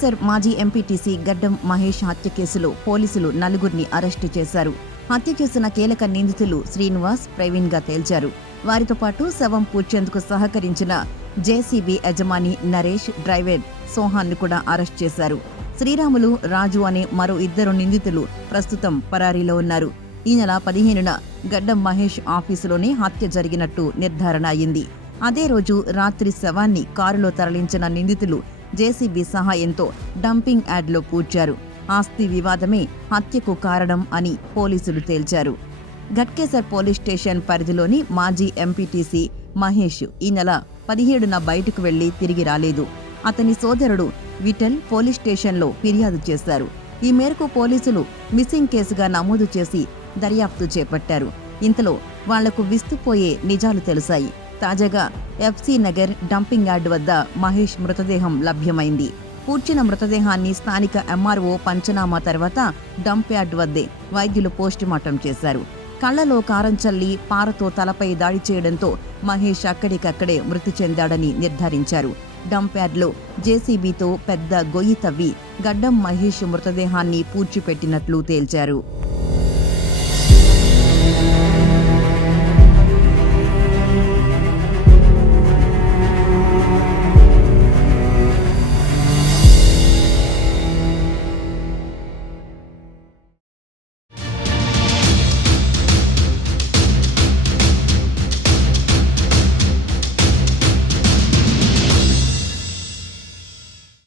ఘట్కేసర్ మాజీ ఎంపీటీసీ గడ్డం మహేష్ హత్య కేసులో పోలీసులు నలుగురిని అరెస్టు చేశారు. హత్య చేసిన కీలక నిందితులు శ్రీనివాస్, ప్రవీణ్గా తేల్చారు. వారితో పాటు శవం పూడ్చేందుకు సహకరించిన జేసీబీ యజమాని నరేష్, డ్రైవర్ సోహాన్ను కూడా అరెస్ట్ చేశారు. శ్రీరాములు, రాజు అనే మరో 2 నిందితులు ప్రస్తుతం పరారీలో ఉన్నారు. ఈ నెల 15న గడ్డం మహేష్ ఆఫీసులోనే హత్య జరిగినట్టు నిర్ధారణ అయింది. అదే రోజు రాత్రి శవాన్ని కారులో తరలించిన నిందితులు జేసీబీ సహాయంతో డంపింగ్ యార్డ్లో పూడ్చారు. ఆస్తి వివాదమే హత్యకు కారణం అని పోలీసులు తేల్చారు. ఘట్కేసర్ పోలీస్ స్టేషన్ పరిధిలోని మాజీ ఎంపీటీసీ మహేష్ ఈ నెల 17న బయటకు వెళ్లి తిరిగి రాలేదు. అతని సోదరుడు విఠల్ పోలీస్ స్టేషన్లో ఫిర్యాదు చేశారు. ఈ మేరకు పోలీసులు మిస్సింగ్ కేసుగా నమోదు చేసి దర్యాప్తు చేపట్టారు. ఇంతలో వాళ్లకు విస్తుపోయే నిజాలు తెలిసాయి. తాజాగా ఎఫ్సీ నగర్ డంపింగ్ యార్డ్ వద్ద మహేష్ మృతదేహం లభ్యమైంది. పూడ్చిన మృతదేహాన్ని స్థానిక ఎంఆర్ఓ పంచనామా తర్వాత డంప్ యార్డ్ వద్దే వైద్యులు పోస్టుమార్టం చేశారు. కళ్లలో కారం చల్లి పారతో తలపై దాడి చేయడంతో మహేష్ అక్కడికక్కడే మృతి చెందాడని నిర్ధారించారు. డంప్ యార్డ్లో జేసీబీతో పెద్ద గొయ్యి తవ్వి గడ్డం మహేష్ మృతదేహాన్ని పూడ్చిపెట్టినట్లు తేల్చారు.